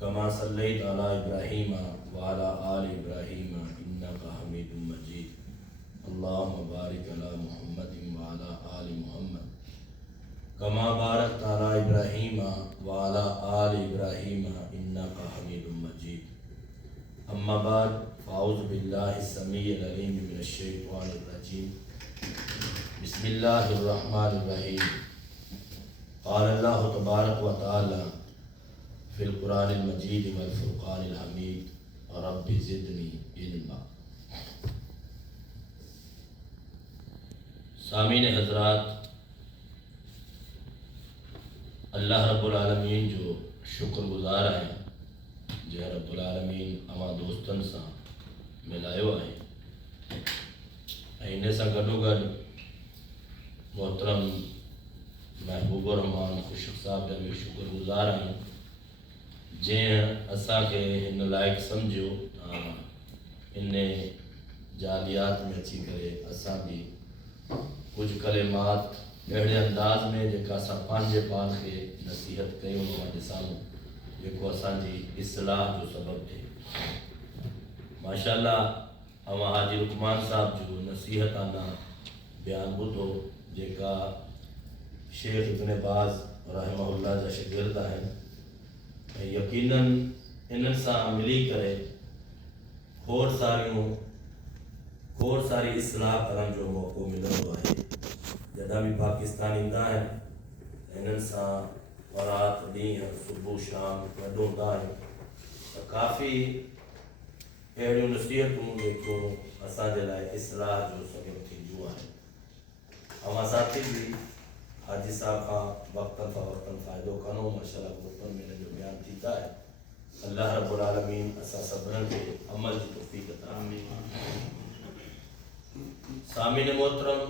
कमा सल्लैत अला इब्राहीम व अला आलि इब्राहीम इन्नका हमीदुम मजीद। अल्लाहुम्मा बारिक अला मुहम्मदिन व अला आलि मुहम्मद कमा बारकत अला इब्राहीम व अला आलि इब्राहीम इन्नका हमीदुम मजीद। अम्मा बाद फ़ाऊज़ु बिल्लाहि समीइल अलीम मिनश शैतानिर रजीम। बिस्मिल्लाहिर रहमानिर रहीम। क़ाल अल्लाहु तबारक व तआला फ़िल क़ुरानिल मजीद वल फ़ुरक़ानिल हमीद रब्बि ज़िदनी इल्मा। सामीन हज़रात, अल्लाह रब्बुल आलमीन जो शुक्रगुज़ार हैं, जो रब्बुल आलमीन अमा दोस्तन सां मिलायो आहे। इन सां गॾोगॾु मोहतरम महबूबुर रहमान ख़ुशक साहब जा बि शुक्रगुज़ार आहियूं, जंहिं असांखे हिन लाइक़ु सम्झियो इन जालियात में अची करे असां बि कुझु कलिमात अहिड़े अंदाज़ में जेका असां पंहिंजे पान खे नसीहत कयूं था ॾिसूं, जेको असांजी इस्लाह जो सबबु थिए। माशाअल्लाह, अवां हाजी लुकमान साहब जो नसीहताना बयान ॿुधो, जेका शेख इब्न बाज़ रहमहुल्लाह जा शागिर्द आहिनि, ऐं यकीनन इन्हनि सां मिली करे खोड़ सारी इस्लाह करण जो मौक़ो मिलंदो आहे। जॾहिं बि पाकिस्तान ईंदा आहिनि, इन्हनि सां रात ॾींहुं सुबुह शाम गॾु हूंदा आहियूं, त काफ़ी अहिड़ियूं नसीहतूं जेको असांजे लाइ इस्लाह जो सबबु थींदियूं आहिनि। अवां साथी बि हाजी साहब खां वक़्तन फ़वक़्तन फ़ाइदो खणो। माशाअल्लाह ग्रुपनि में हिन जो बयान थींदा आहे। अल्लाह रब्बुल आलमीन असां सभिनीनि खे अमल जी तौफ़ीक़ अता फ़रमाए। सामीन मोहतरम,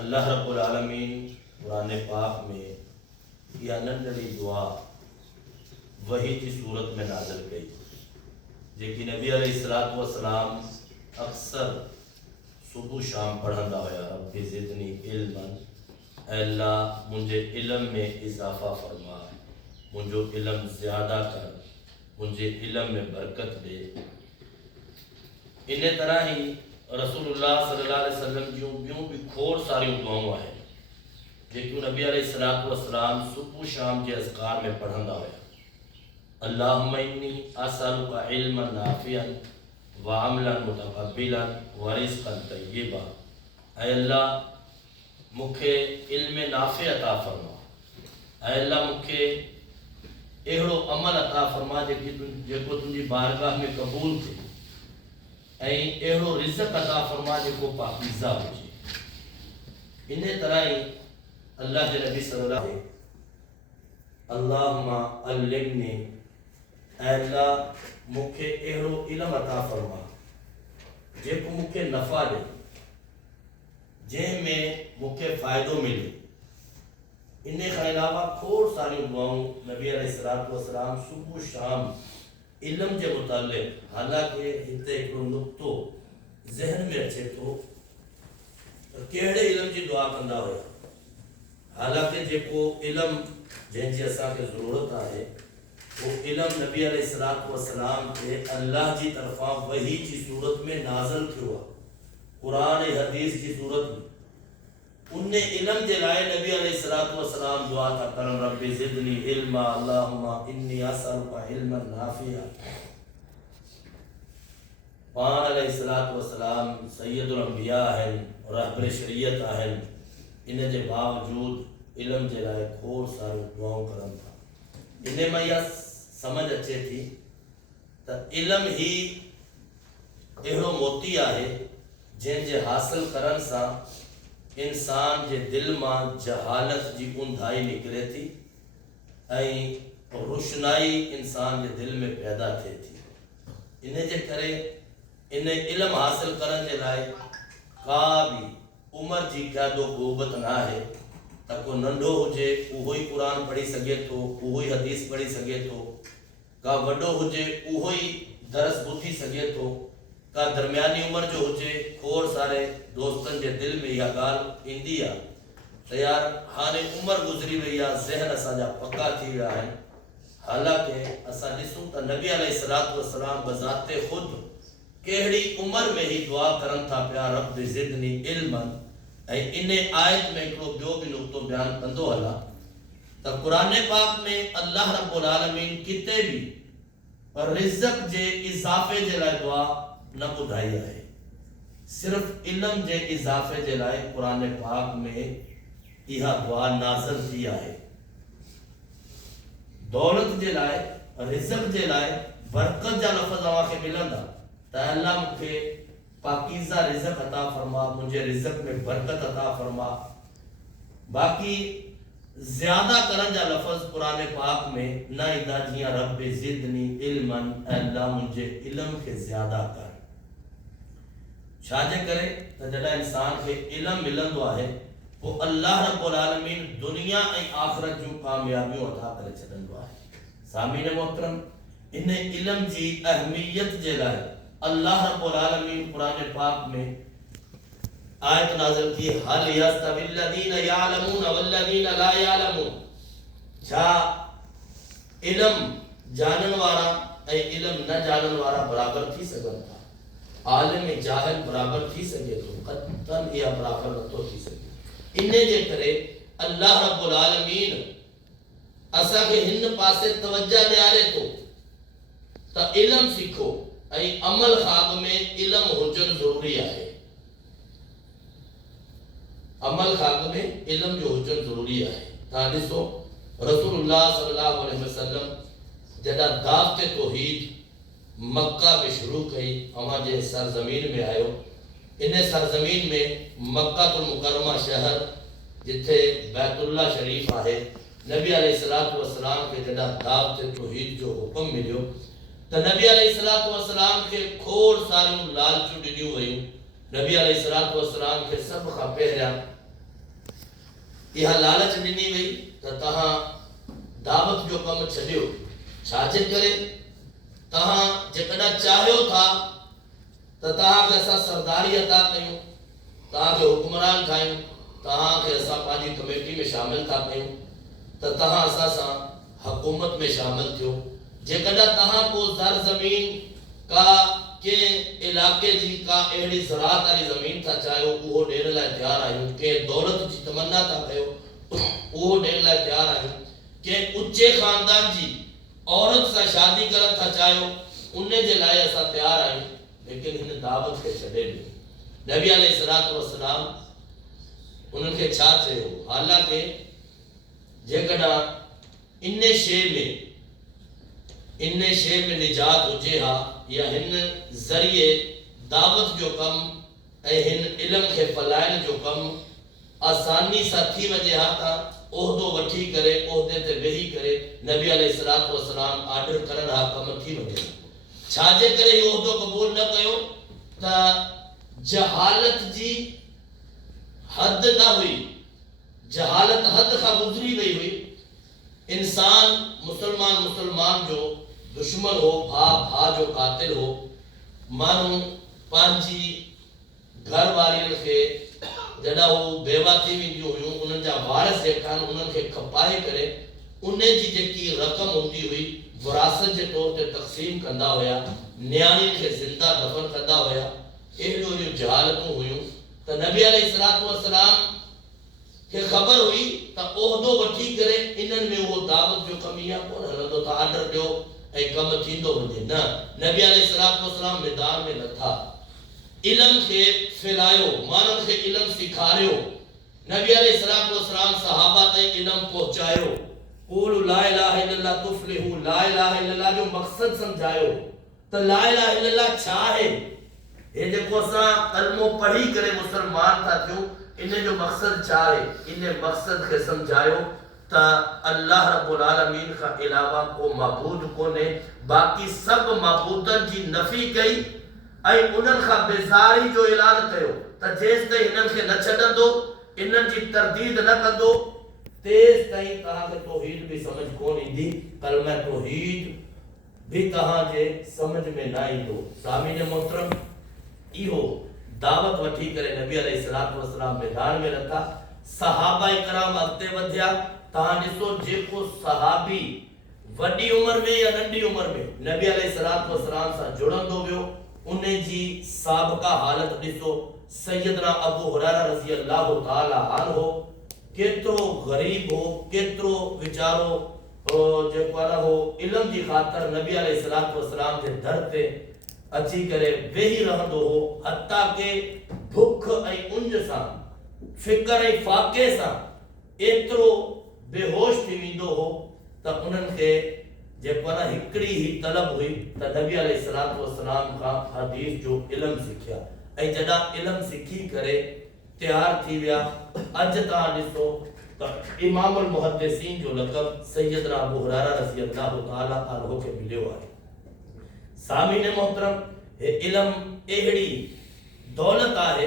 अल्लाह रब्बुल आलमीन क़ुरान पाक में इहा नंढड़ी दुआ वही जी सूरत में नाज़िल कई, जेकी नबी अलैहिस्सलातु वस्सलाम अक्सर सुबुह शाम पढ़ंदा हुया। रब्बि ज़िदनी इल्मन, अल्लाह मुंहिंजे इल्म में इज़ाफ़ा फरमा, मुंहिंजो इल्म ज़्यादा कर, मुंहिंजे इल्म में बरकत ॾे। इन तरह ही रसूलुल्लाह सल्लल्लाहु अलैहि वसल्लम जूं ॿियूं बि खोड़ सारियूं दुआऊं आहिनि, जेकियूं नबी अलैहिस्सलातु वस्सलाम सुबुह शाम जे अज़कार में पढ़ंदा हुया। अल्लाहुम्मा इन्नी असअलुका इल्मन नाफ़िअन व अमलन मुतक़ब्बिलन व रिज़्क़न तय्यिबा। ऐं अल्लाह मूंखे इल्म नाफ़े अता फ़रमा, ऐं अल्लाह मूंखे अहिड़ो अमल अता फ़रमा जेको तुंहिंजी बारगाह में क़बूल थिए, ऐं अहिड़ो रिज़्क़ अता फ़रमा जेको पाकीज़ा हुजे। इन तरह ही अल्लाह जे नबी सल्लल्लाहु अलैहि वसल्लम अल्लाहुम्मा अल्लिमनी, ऐं अल्लाह मूंखे अहिड़ो इल्म अता फ़रमा जेको मूंखे नफ़ा ॾे, जंहिंमें मूंखे फ़ाइदो मिले। इन खां अलावा खोड़ सारियूं दुआऊं नबी अलैहिस्सलातु वस्सलाम सुबुह शाम इल्म जे मुतालिक़, हालांकि हिते हिकिड़ो नुक़्तो ज़हन में अचे थो त कहिड़े इल्म जी दुआ कंदा हुया। हालांकि जेको इल्म जंहिंजी असांखे ज़रूरत आहे, वो इल्म नबी अलैहिस्सलातु वस्सलाम ते अल्लाह जी तरफ़ां वही जी सूरत में नाज़िल थियो आहे, क़ुरान ऐं हदीस जी सूरत में। उन इल्म जे लाइ नबी अलैहिस्सलातु वस्सलाम दुआ था करनि, रब्बि ज़िदनी इल्मा, अल्लाहुम्मा इन्नी असअलुका इल्मन नाफ़िआ। पाण अलैहिस्सलातु वस्सलाम सय्यदुल अंबिया आहिनि, रहबर शरीयत आहिनि, इन जे बावजूद इल्म जे लाइ खोड़ सारियूं दुआऊं करनि था। इन में इहा समझ अचे थी त इल्म ही अहिड़ो मोती आहे जंहिंजे हासिल करण सां इंसान जे दिल मां जहालत जी ऊंधाई निकिरे थी, ऐं रोशनाई इंसान जे दिल में पैदा थिए थी। इन जे करे इन इल्म हासिल करण जे लाइ का बि उमिरि जी क़ैदो क़ुवत न आहे, त को नंढो हुजे उहो ई क़ुरान पढ़ी सघे थो, उहो ई हदीस पढ़ी सघे थो, का वॾो हुजे उहो ई दरस ॿुधी सघे थो, का दरमियानी उमिरि जो हुजे। खोड़ सारे दोस्तनि जे दिल में इहा ॻाल्हि ईंदी आहे त यार हाणे उमिरि गुज़री वई आहे, ज़हन असांजा पका थी विया आहिनि, हालांकि असां ॾिसूं त नबी अलैहिस्सलातु वस्सलाम बज़ाते ख़ुद कहिड़ी उम्र में ही दुआ करन था पिया रब ज़िदनी इल्मन। ऐं इन आयत में हिकिड़ो ॿियो बि नुक़्तो बयानु कंदो हलां त क़ुरान पाक में अल्लाह रब्बुल आलमीन किथे बि रिज़्क़ जे इज़ाफ़े जे लाइ दुआ न ॿुधाई आहे। सिर्फ़ इल्म जे इज़ाफ़े जे लाइ क़ुरान पाक में इहा दुआ नाज़िल थी आहे। दौलत जे लाइ, रिज़्क़ जे लाइ बरकत जा लफ़्ज़ अव्हांखे मिलंदा त अल्लाह मूंखे पाकीज़ा रिज़्क़ अता फरमा, मुंहिंजे रिज़्क़ में बरकत अता फरमा। बाक़ी ज़्यादा करण जा लफ़्ज़ क़ुरान पाक में न ईंदा जीअं रब ज़िदनी इल्मन, अल्लाह मुंहिंजे इल्म खे ज़्यादा कर। छाजे करे त जॾहिं इंसान खे इल्म मिलंदो आहे पोइ अल्लाह रब्बुल आलमीन दुनिया ऐं आख़िरत जूं कामयाबियूं अता करे छॾंदो आहे। सामीन मोहतरम, इन इल्म जी अहमियत जे लाइ अल्लाह रब्बुल आलमीन क़ुरान पाक में आयत नाज़िल की, हल यस्तविल लज़ीना यअलमून वल्लज़ीना ला यअलमून। छा इल्म जानन वारा ऐं इल्म न जानन वारा बराबर थी सघनि था? आलिम जाहिल बराबर थी सघे थो? क़तन इहा बराबर नथो थी सघे। इन जे करे अल्लाह रब्बुल आलमीन असांखे हिन पासे तवज्जो ॾियारे थो त इल्म सिखो ऐं अमल ख़्वाब में इल्म हुजणु ज़रूरी आहे। अमल ख़्वाब में इल्म जो हुजणु ज़रूरी आहे। तव्हां ॾिसो रसूलुल्लाह सल्लल्लाहु अलैहि वसल्लम जॾहिं दावत तौहीद मक्का में शुरू कई, अवां जे सरज़मीन में आयो। इन सरज़मीन में मक्कातुल मुकर्रमा शहर जिथे बैतुल्ला शरीफ आहे, नबी अलैहिस्सलातु वस्सलाम खे जॾहिं दावत तौहीद जो हुक्म मिलियो त नबी अलैहिस्सलातु वस्सलाम खे खोड़ सारियूं लालचूं ॾिनियूं वयूं। नबी अलैहिस्सलातु वस्सलाम खे सभ खां पहिरियां इहा लालच ॾिनी वई त तव्हां दावत जो कमु छॾियो। छाजे करे? तव्हां जेकॾहिं चाहियो था त तव्हांखे असां सरदारी अता कयूं, तव्हांखे हुक्मरान ठाहियूं, तव्हांखे असां पंहिंजी कमेटी में शामिल था कयूं त तव्हां असां सां हुकूमत में शामिल थियो। जेकॾहिं तव्हां को ज़र ज़मीन का कंहिं इलाइक़े जी का अहिड़ी ज़राअत वारी ज़मीन था चाहियो, उहो ॾियण लाइ तयारु आहियूं। कंहिं दौलत जी तमन्ना था कयो, उहो ॾियण लाइ तयारु आहियूं। कंहिं ऊचे ख़ानदान जी औरत सां शादी करण था चाहियो, उन जे लाइ असां तयारु आहियूं। लेकिन हिन दावत खे छॾे ॾियो। नबी अलैहिस्सलातु वस्सलाम उन्हनि खे छा चयो? हालांकि जेकॾहिं इन शइ में निजात हुजे हा या हिन ज़रिए दावत जो कमु ऐं हिन इल्म खे फैलाइण जो कमु आसानी सां थी वञे हा त उहिदो वठी करे उहिदे ते वेही करे नबी अलैहिस्सलातु वस्सलाम आर्डर करण हा कमु थी वञे। छाजे करे इहो उहिदो क़बूल न कयो? त जहालत जी हद न हुई, जहालत हद खां गुज़री वई हुई। इंसान मुसलमान जो दुश्मन हो, भाउ जो कातिल हो। माण्हू पंहिंजी घर वारियुनि खे जॾहिं हू बेवा थी वेंदियूं हुयूं, उन्हनि जा वारिस जेका आहिनि उन्हनि खे खपाए करे उन जी जेकी रक़म हूंदी हुई विरासत जे तौर ते तक़सीम कंदा हुया, न्याणियुनि खे ज़िंदा दफ़न कंदा हुया। अहिड़ियूं जहालतूं हुयूं त नबी अलैहिस्सलातु वस्सलाम खे ख़बर हुई त उहिदो वठी करे इन्हनि में उहो दावत जो कमु इहा कोन हलंदो त आर्डर ॾियो ऐं कमु थींदो वञे। न, नबी अलैहिस्सलातु वस्सलाम मैदान में लथा, इल्म खे फैलायो, माण्हुनि खे इल्म सेखारियो। नबी अलैहिस्सलातु वस्सलाम सहाबा ताईं इल्म पहुचायो। क़ूलू ला इलाहा इल्लल्लाह तुफ़्लिहू, ला इलाहा इल्लल्लाह जो मक़सद समझायो त ला इलाहा इल्लल्लाह छा आहे। हे जेको असां कलमो पढ़ी करे मुसलमान था थियूं, इन जो मक़सद छा आहे? इन मक़सद खे समझायो त अल्लाह रब्बुल आलमीन खां अलावा को माबूद कोन्हे। बाक़ी सभु माबूदनि जी नफ़ी कई ऐं उन्हनि खां बेज़ारी जो ऐलान कयो त जेसि ताईं हिननि खे न छॾंदो, इन्हनि जी तरदीद न कंदो, तेसि ताईं तव्हांखे तौहीद बि समझ कोन ईंदी, कलमा तौहीद भी तव्हांजे समझ में न ईंदो। सामीन मोहतरम, इहो दावत वठी करे नबी अलैहिस्सलातु वस्सलाम मैदान में लथा। सहाबा किराम अॻिते वधिया। तव्हां ॾिसो जेको सहाबी वॾी उम्र में या नंढी उम्र में नबी अलैहिस्सलातु वस्सलाम सां जुड़ंदो वियो, उन जी साबिक़ा हालत ॾिसो। सैयदना अबू हुरैरा रज़ी अल्लाह ताला अन्हु केतिरो ग़रीब हो, केतिरो वीचारो जेको आहे न हो इल्म जी ख़ातिर नबी अलैहिस्सलातु वस्सलाम जे दर ते अची करे वेही रहंदो हो, हत्ता के भुख ऐं उंज सां, फिकर ऐं फाके सां एतिरो बेहोश थी वेंदो हो त उन्हनि खे जेको आहे न हिकिड़ी ही तलब हुई त नबी अलैहिस्सलातु वस्सलाम खां हदीस जो इल्म सिखिया। ऐं जॾहिं इल्म सिखी करे तैयार थी विया, अॼु तव्हां ॾिसो त इमामुल मुहद्दिसीन जो लक़ब सैयदना अबू हुरैरा रज़ी अल्लाह ताला अन्हु खे मिलियो आहे। सामीन मोहतरम, हे इल्म अहिड़ी दौलत आहे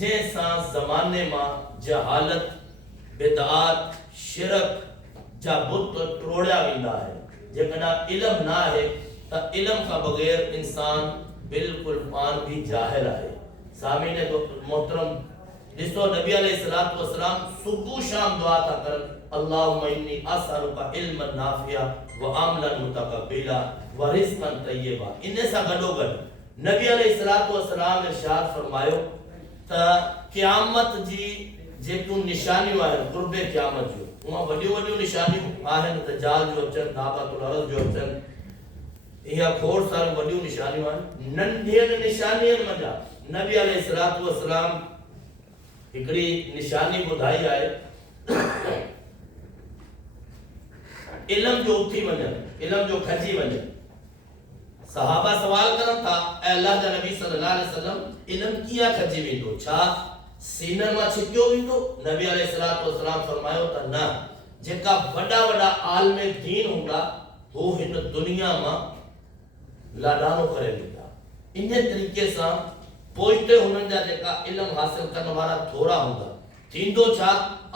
जंहिंसां ज़माने मां जहालत, बिदआत, शिरक जा बुत टोड़िया वेंदा आहिनि। जेकॾहिं इल्म न आहे त इल्म खां बग़ैर इंसान बिल्कुलु पान भी जाहिल आहे। सामीन मोहतरम ॾिसो, नबी अलैहिस्सलातु वस्सलाम सुबुह शाम दुआ था करनि, अल्लाहुम्मा इन्नी असअलुका इल्मन नाफिया व अमलन मुतक़ब्बिला व रिज़्क़न तय्यबा। इन सां गॾोगॾु नबी अलैहिस्सलातु वस्सलाम इरशाद फरमायो त क़यामत जी जेकियूं निशानियूं आहिनि, क़ुर्बे क़यामत जूं, उहा वॾियूं वॾियूं निशानियूं आहिनि, दज्जाल जो अचनि, दाबतुल अर्ज़ जो अचनि, इहा खोड़ सारियूं वॾियूं निशानियूं आहिनि। नंढियुनि निशानियुनि मंझां नबी अलैहिस्सलातु वस्सलाम हिकिड़ी निशानी ॿुधाई आहे, इल्म जो उथी वञनि, इल्म जो खजी वञनि। सहाबा सवाल करनि था, ऐ अल्लाह जा नबी सल्लल्लाहु अलैहि वसल्लम, इल्म कीअं खजी वेंदो, छा सीने मां छिकियो वेंदो? नबी अलैहिस्सलातु वस्सलाम फरमायो त न, जेका वॾा वॾा आलिम दीन हूंदा हू हिन दुनिया मां लाडानो करे वेंदा। इन तरीक़े सां पोइते हुननि जा जेका इल्म हासिल करण वारा थोड़ा हूंदा, थींदो छा,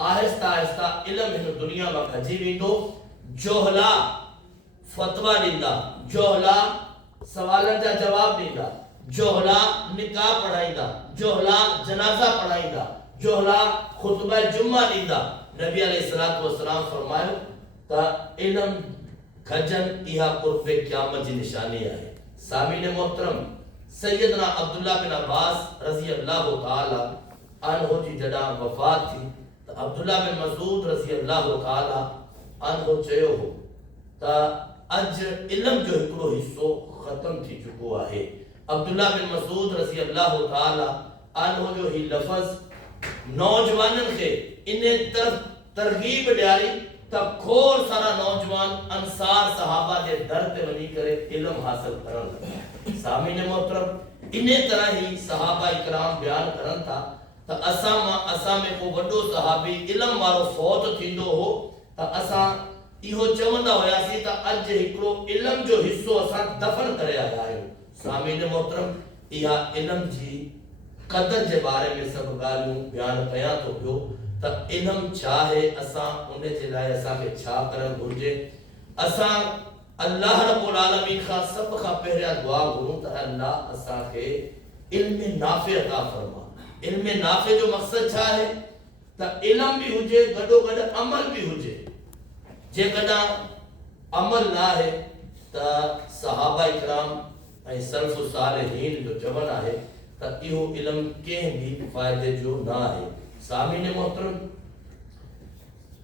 आहिस्ता आहिस्ता इल्म हिन दुनिया मां खजी वेंदो। जोहला फतवा ॾींदा, जोहला सवालनि जा जवाब ॾींदा, जोहला निकाह पढ़ाईंदा, जोहला जनाज़ा पढ़ाईंदा, जोहला खुतबा जुम्मा ॾींदा। नबी अलैहिस्सलातु वस्सलाम फरमायो त इल्म खजन इहा क़ुर्बे क़यामत जी निशानी आहे। सामीन मोहतरम, सैयदना अब्दुल्लाह बिन अब्बास रज़ी अल्लाह ताला अन्हु जी जॾहिं वफ़ात थी त अब्दुल्लाह बिन मसूद रज़ी अल्लाह ताला अन्हु चयो हो त अॼु इल्म जो हिकिड़ो हिस्सो ख़त्म थी चुको आहे। अब्दुल्लाह बिन मसूद रज़ी अल्लाह ताला अन्हु जो ही लफ़्ज़ नौजवाननि खे इन तरफ़ तरगीब ॾियारी त खोड़ सारा नौजवान अंसार सहाबा जे दर ते वञी करे इल्म हासिल करण लॻा। सामीन मोहतरम, इन तरह ही सहाबा इकराम बयान करनि था त असां में को वॾो सहाबी इल्म वारो फौत थींदो हो त असां इहो चवंदा हुयासीं त अॼु हिकिड़ो इल्म जो हिस्सो असां दफ़न करे आया आहियूं। सामीन मोहतरम, इहा इल्म जी क़दर जे बारे में सभु ॻाल्हियूं बयान कयां थो पियो त इल्म छा आहे, असां उन जे लाइ असांखे छा करणु घुरिजे। असां अल्लाह रब्बुल आलमीन खां सभ खां पहिरियां दुआ घुरूं त अल्लाह असांखे इल्म नाफ़े अता फरमा। इल्म नाफ़े जो मक़सद छा आहे त इल्म बि हुजे, गॾोगॾु अमल बि हुजे। जेकॾहिं अमल न आहे त सहाबा इकराम ऐं सल्फ़ु सालिहीन जो चवणु आहे त इहो इल्म कंहिं बि फ़ाइदे जो न आहे। सामीन मोहतरम,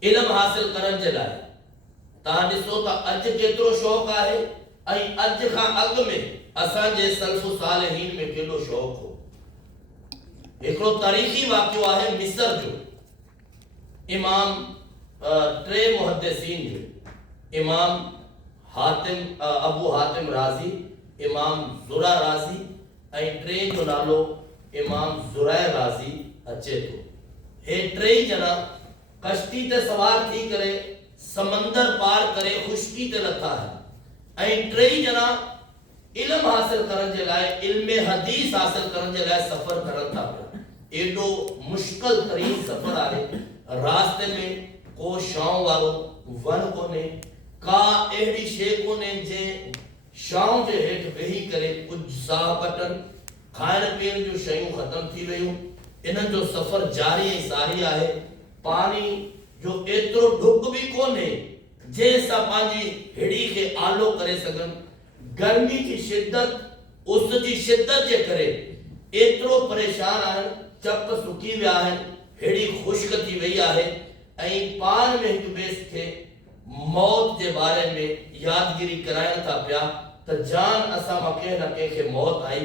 इल्म हासिल करण जे लाइ तव्हां ॾिसो त अॼु केतिरो शौक़ु आहे ऐं अॼु खां अॻु में असांजे सल्फ़ु सालिहीन में केॾो शौक़ु हो। हिकिड़ो तारीख़ी वाक़ियो आहे मिस्र जो। इमाम टे मुहद्दिसीन जो, इमाम अबू हातिम राज़ी, इमाम ज़ुरा राज़ी ऐं टे जो नालो इमाम ज़ुरैर राज़ी अचे थो। हे टेई ॼणा कश्ती ते सवार थी करे समंदर पार करे खुश्की ते लथा आहिनि ऐं टेई ॼणा इल्म हासिल करण जे लाइ, इल्म हदीस हासिल करण जे लाइ सफ़र करनि था पिया। एॾो मुश्किल तरीन सफ़र आहे। रास्ते में को छांव वारो वन कोन्हे, का अहिड़ी शइ कोन्हे जंहिं छांव जे हेठि वेही करे कुझु साह पटनि। खाइण पीअण जूं शयूं ख़त्म थी वियूं। इन्हनि जो सफ़र जारी ऐं सारी आहे। पानी जो एतिरो ढुक बि कोन्हे जैसा पांजी हिड़ी के आलो करे सकन। गर्मी की शिद्दत उस जी शिद्दत जे करे एतरो परेशान आहिनि, चप सुकी विया आहिनि, हिड़ी खुश्क थी वई आहे ऐं पान में हिक ॿिए खे मौत जे बारे में यादगिरी कराइण था पिया त जान असां मां कंहिं न कंहिं खे मौत आई।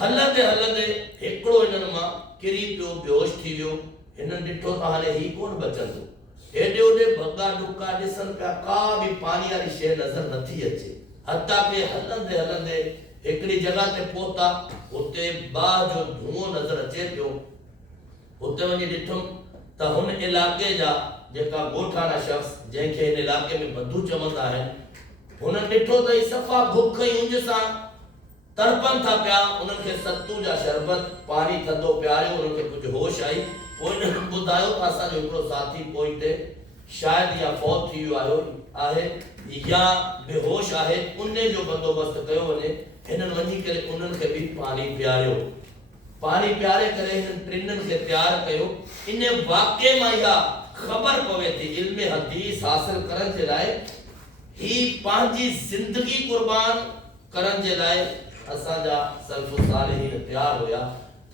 हलंदे हलंदे हिकिड़ो हिननि मां किरी पियो, बेहोश थी वियो। हिननि ॾिठो त हाणे ही कोन बचंदो। हेॾे होॾे भॻा ॾुका ॾिसनि पिया, का बि पानी वारी शइ नज़र नथी अचे। हता के हलंदे हलंदे हिकिड़ी जगह ते पहुता, हुते बाहि जो धुओं नज़र अचे पियो। हुते वञी ॾिठुमि त हुन इलाइक़े जा जेका ॻोठाणा शख़्स जंहिंखे हिन इलाइक़े में बधू चवंदा आहिनि, हुननि ॾिठो त ही सफ़ा बुख ऐं उंज सां तड़पनि था पिया। उन्हनि खे सत्तू जा शरबत, पानी थधो पियारियो, उन्हनि खे कुझु होश आई। पोइ हिननि ॿुधायो त असांजो हिकिड़ो साथी पोइ हिते शायदि या फौत थी वियो आहे या बेहोश आहे, उन जो बंदोबस्तु कयो वञे। हिननि वञी करे उन्हनि खे बि पानी पियारियो। पानी पियारे करे हिननि टिनिनि खे तयारु कयो। इन वाक़े मां इहा ख़बर पवे थी इल्म हदीस हासिल करण जे लाइ ही पंहिंजी ज़िंदगी कुर्बान करण जे लाइ असांजा सल्फ़ु सालिहीन तयारु हुया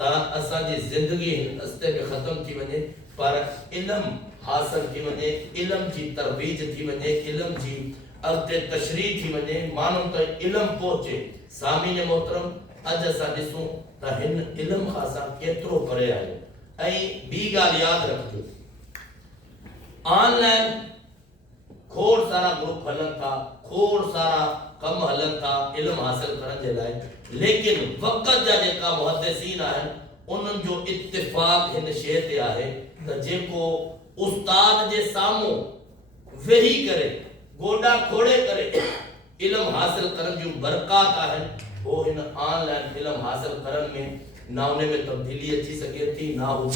त असांजी ज़िंदगी हिन रस्ते में ख़त्म थी वञे, पर इल्म हासिल थी वञे, इल्म जी तरबीज थी वञे, इल्म जी अॻिते तशरीह थी वञे, माण्हुनि ताईं इल्म पहुचे। सामीन मोहतरम, अॼु असां ॾिसूं त हिन इल्म खां असां केतिरो परे आहियूं। ऐं ॿी ॻाल्हि यादि रखिजो, ऑनलाइन खोड़ सारा ग्रुप हलन था, खोड़ सारा कम हलन था इल्म हासिल करण जे लाइ, लेकिन वक़्त जा जेका मुहद्दिसीन आहिनि उन्हनि जो इत्तिफ़ाक़ हिन शइ ते आहे त जेको उस्ताद जे साम्हूं वेही करे गोॾा खोड़े करे इल्म हासिल करण जूं बरक़ात आहिनि, वो हिन ऑनलाइन इल्म हासिल करण में ना उन में तब्दीली अची सके थी, ना वो